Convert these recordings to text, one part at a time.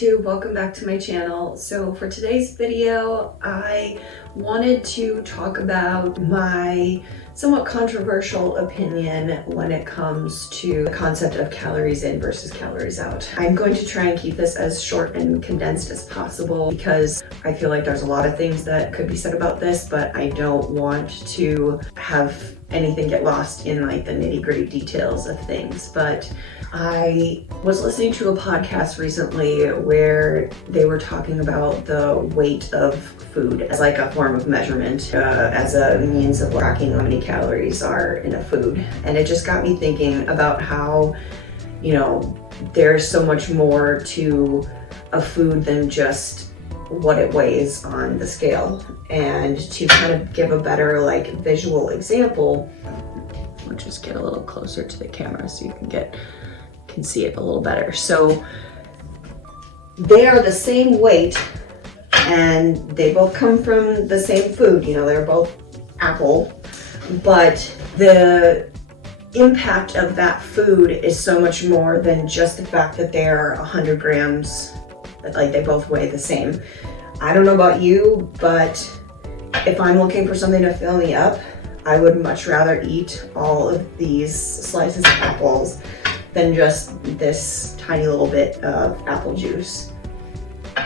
YouTube, welcome back to my channel. So for today's video, I wanted to talk about my somewhat controversial opinion when it comes to the concept of calories in versus calories out. I'm going to try and keep this as short and condensed as possible because I feel like there's a lot of things that could be said about this, but I don't want to have anything get lost in like the nitty-gritty details of things. But I was listening to a podcast recently where they were talking about the weight of food as like a form of measurement, as a means of tracking how many calories are in a food. And it just got me thinking about how, you know, there's so much more to a food than just what it weighs on the scale. And to kind of give a better like visual example, I'll just get a little closer to the camera so you can see it a little better. So they are the same weight and they both come from the same food, you know, they're both apple, but the impact of that food is so much more than just the fact that they're 100 grams, like they both weigh the same. I don't know about you, but if I'm looking for something to fill me up, I would much rather eat all of these slices of apples than just this tiny little bit of apple juice.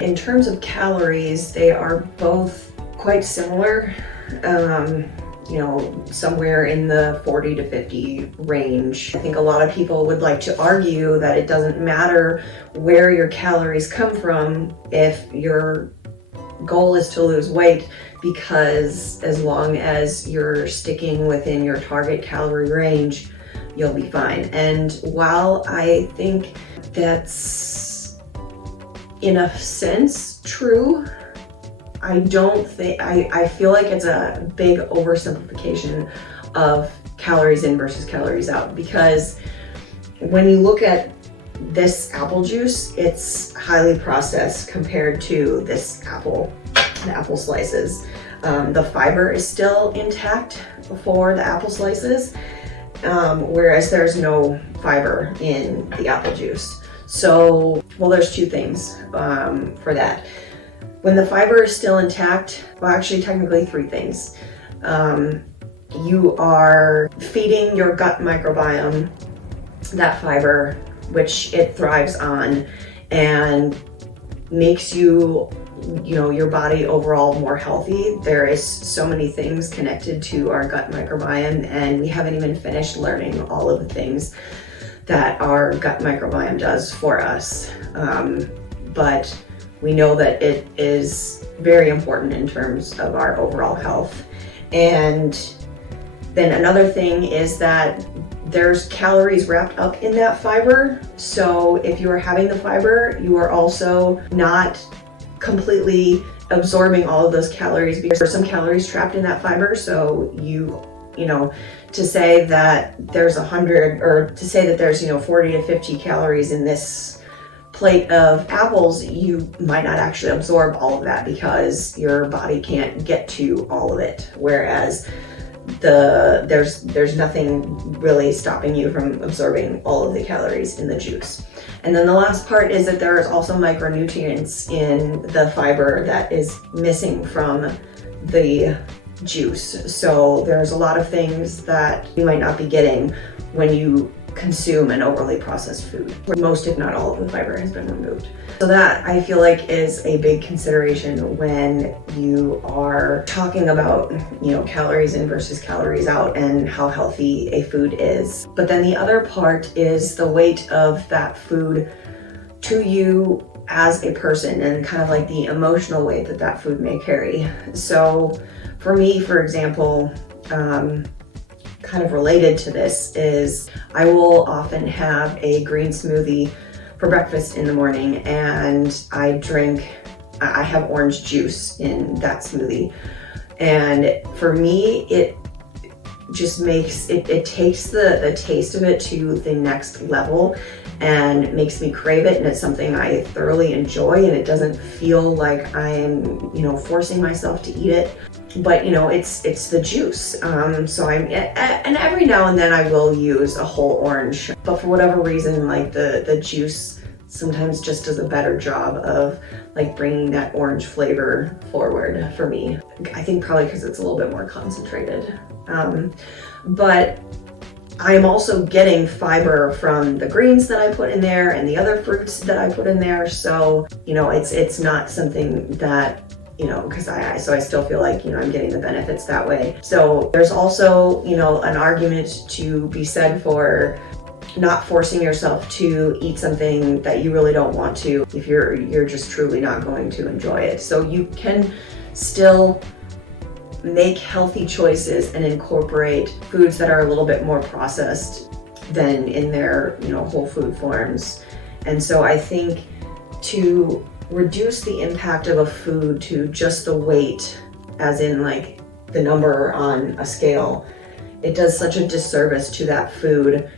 In terms of calories, they are both quite similar, you know, somewhere in the 40 to 50 range. I think a lot of people would like to argue that it doesn't matter where your calories come from if your goal is to lose weight, because as long as you're sticking within your target calorie range, you'll be fine. And while I think that's in a sense true, I feel like it's a big oversimplification of calories in versus calories out, because when you look at this apple juice, it's highly processed compared to this the apple slices. The fiber is still intact for the apple slices, whereas there's no fiber in the apple juice. So, well, there's two things for that. When the fiber is still intact, well, actually technically three things. You are feeding your gut microbiome that fiber, which it thrives on, and makes you know, your body overall more healthy. There is so many things connected to our gut microbiome, and we haven't even finished learning all of the things that our gut microbiome does for us. But we know that it is very important in terms of our overall health. And then another thing is that there's calories wrapped up in that fiber. So if you are having the fiber, you are also not completely absorbing all of those calories, because there's some calories trapped in that fiber. So you know, to say that there's 100, or to say that there's, you know, 40 to 50 calories in this plate of apples, you might not actually absorb all of that because your body can't get to all of it. Whereas there's nothing really stopping you from absorbing all of the calories in the juice. And then the last part is that there is also micronutrients in the fiber that is missing from the juice. So there's a lot of things that you might not be getting when you consume an overly processed food. Most, if not all, of the fiber has been removed. So that, I feel like, is a big consideration when you are talking about, you know, calories in versus calories out and how healthy a food is. But then the other part is the weight of that food to you as a person, and kind of like the emotional weight that that food may carry. So for me, for example, kind of related to this is I will often have a green smoothie for breakfast in the morning, and I have orange juice in that smoothie. And for me, it just makes it takes the taste of it to the next level and makes me crave it, and it's something I thoroughly enjoy, and it doesn't feel like I'm, you know, forcing myself to eat it. But you know, it's the juice. So and every now and then I will use a whole orange, but for whatever reason, like the juice sometimes just does a better job of like bringing that orange flavor forward for me. I think probably because it's a little bit more concentrated. But I'm also getting fiber from the greens that I put in there and the other fruits that I put in there. So, it's not something that, because I still feel like, I'm getting the benefits that way. So there's also, an argument to be said for not forcing yourself to eat something that you really don't want to if you're just truly not going to enjoy it. So you can still make healthy choices and incorporate foods that are a little bit more processed than in their, whole food forms. And so I think to reduce the impact of a food to just the weight, as in like the number on a scale, it does such a disservice to that food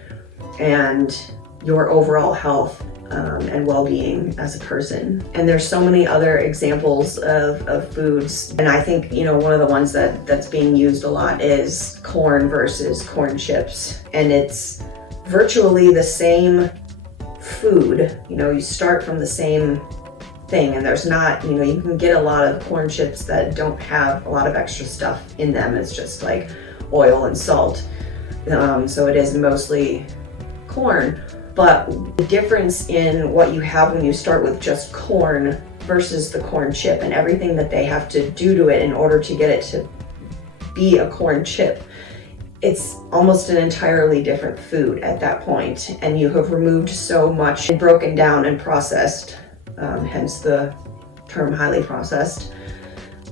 and your overall health and well-being as a person. And there's so many other examples of foods. And I think, one of the ones that's being used a lot is corn versus corn chips. And it's virtually the same food. You start from the same thing, and there's not, you can get a lot of corn chips that don't have a lot of extra stuff in them. It's just like oil and salt. So it is mostly corn. But the difference in what you have when you start with just corn versus the corn chip and everything that they have to do to it in order to get it to be a corn chip, it's almost an entirely different food at that point. And you have removed so much and broken down and processed, hence the term highly processed,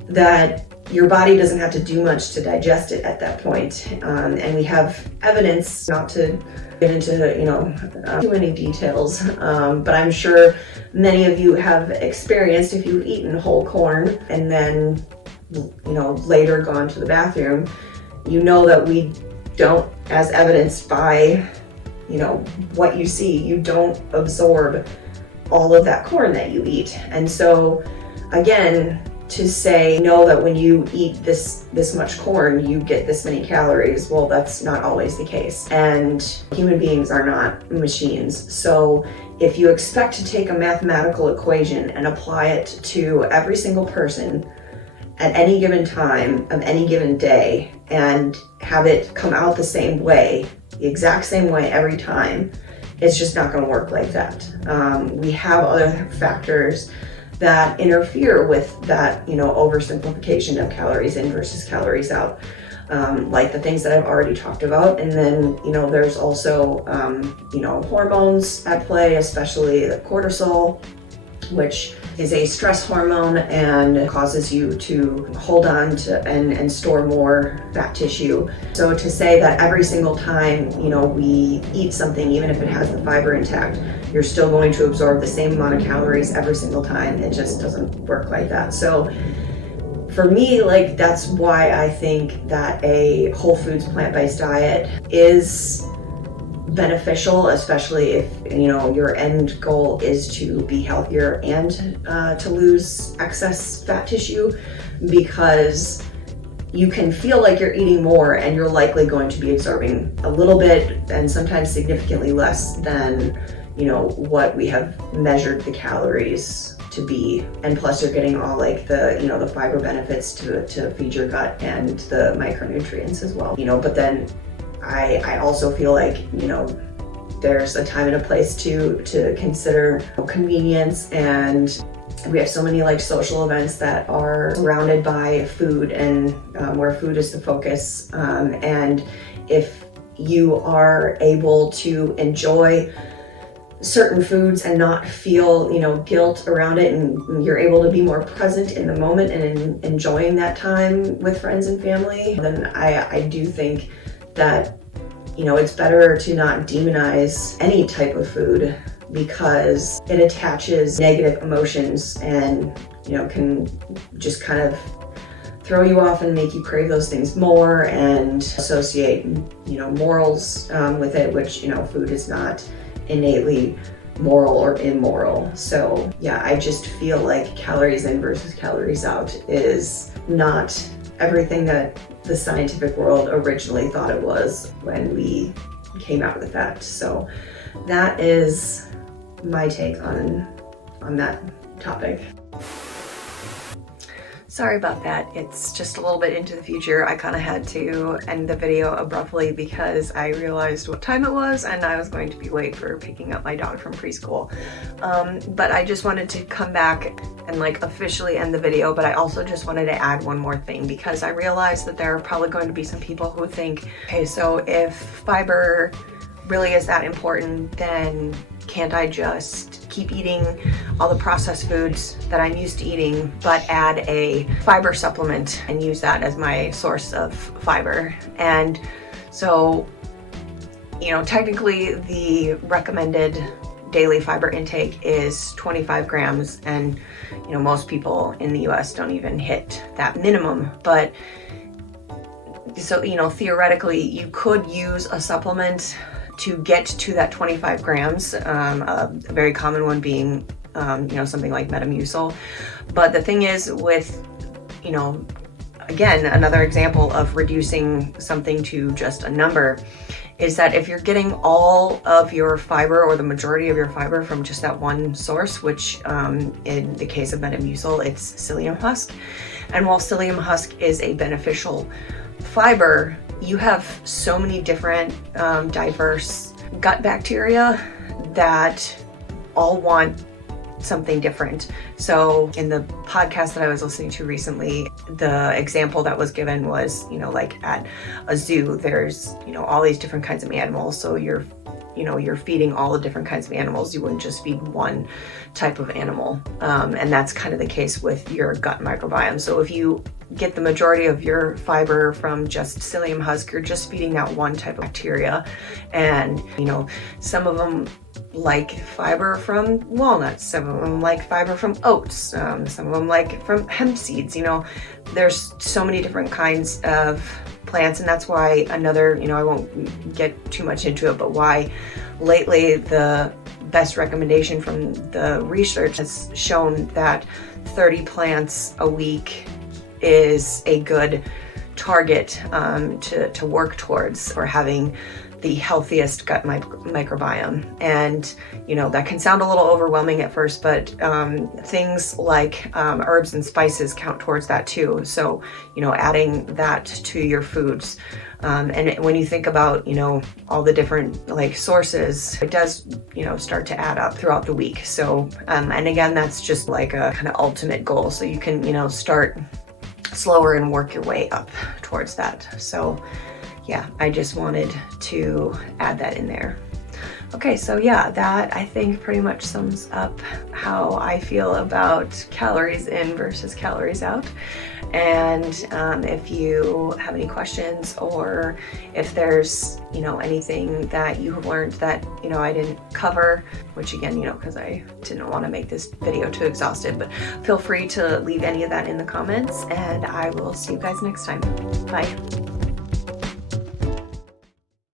that your body doesn't have to do much to digest it at that point. And we have evidence, not to get into too many details, but I'm sure many of you have experienced, if you've eaten whole corn and then later gone to the bathroom, that we don't, as evidenced by what you see, you don't absorb all of that corn that you eat. And so again, to say that when you eat this much corn, you get this many calories, well, that's not always the case. And human beings are not machines. So if you expect to take a mathematical equation and apply it to every single person at any given time of any given day and have it come out the same way, the exact same way every time, it's just not going to work like that. We have other factors that interfere with that, oversimplification of calories in versus calories out, like the things that I've already talked about. And then, there's also, hormones at play, especially the cortisol, which is a stress hormone and causes you to hold on to and store more fat tissue. So to say that every single time, we eat something, even if it has the fiber intact, you're still going to absorb the same amount of calories every single time, it just doesn't work like that. So for me, that's why I think that a whole foods plant-based diet is beneficial, especially if your end goal is to be healthier and to lose excess fat tissue, because you can feel like you're eating more and you're likely going to be absorbing a little bit and sometimes significantly less than what we have measured the calories to be. And plus you're getting all the fiber benefits to feed your gut and the micronutrients as well. But then I also feel like, there's a time and a place to consider convenience, and we have so many social events that are surrounded by food and where food is the focus. And if you are able to enjoy certain foods and not feel, guilt around it, and you're able to be more present in the moment and enjoying that time with friends and family, then I do think that it's better to not demonize any type of food, because it attaches negative emotions and can just kind of throw you off and make you crave those things more and associate morals with it, which food is not innately moral or immoral. So yeah, I just feel like calories in versus calories out is not everything that the scientific world originally thought it was when we came out with that. So that is my take on that topic. Sorry about that. It's just a little bit into the future. I kind of had to end the video abruptly because I realized what time it was and I was going to be late for picking up my dog from preschool. But I just wanted to come back and like officially end the video, but I also just wanted to add one more thing because I realized that there are probably going to be some people who think, okay, so if fiber really is that important, then can't I just keep eating all the processed foods that I'm used to eating, but add a fiber supplement and use that as my source of fiber? And so, you know, technically the recommended daily fiber intake is 25 grams, and you know, most people in the US don't even hit that minimum. But so, you know, theoretically you could use a supplement to get to that 25 grams, a very common one being, you know, something like Metamucil. But the thing is with, you know, again, another example of reducing something to just a number is that if you're getting all of your fiber or the majority of your fiber from just that one source, which in the case of Metamucil, it's psyllium husk. And while psyllium husk is a beneficial fiber, you have so many different diverse gut bacteria that all want something different. So in the podcast that I was listening to recently, the example that was given was, you know, like at a zoo, there's, you know, all these different kinds of animals. So you're feeding all the different kinds of animals. You wouldn't just feed one type of animal. And that's kind of the case with your gut microbiome. So if you get the majority of your fiber from just psyllium husk, you're just feeding that one type of bacteria. And, you know, some of them like fiber from walnuts, some of them like fiber from oats, some of them like from hemp seeds. You know, there's so many different kinds of plants, and that's why another, you know, I won't get too much into it, but why lately the best recommendation from the research has shown that 30 plants a week is a good target to work towards for having the healthiest gut microbiome. And, you know, that can sound a little overwhelming at first, but things like herbs and spices count towards that too. So, you know, adding that to your foods. And when you think about, you know, all the different like sources, it does, you know, start to add up throughout the week. So, and again, that's just like a kind of ultimate goal. So you can, you know, start slower and work your way up towards that. So yeah, I just wanted to add that in there. Okay, so yeah, that I think pretty much sums up how I feel about calories in versus calories out. And if you have any questions, or if there's, you know, anything that you have learned that, you know, I didn't cover, which again, you know, because I didn't want to make this video too exhaustive, but feel free to leave any of that in the comments, and I will see you guys next time. Bye.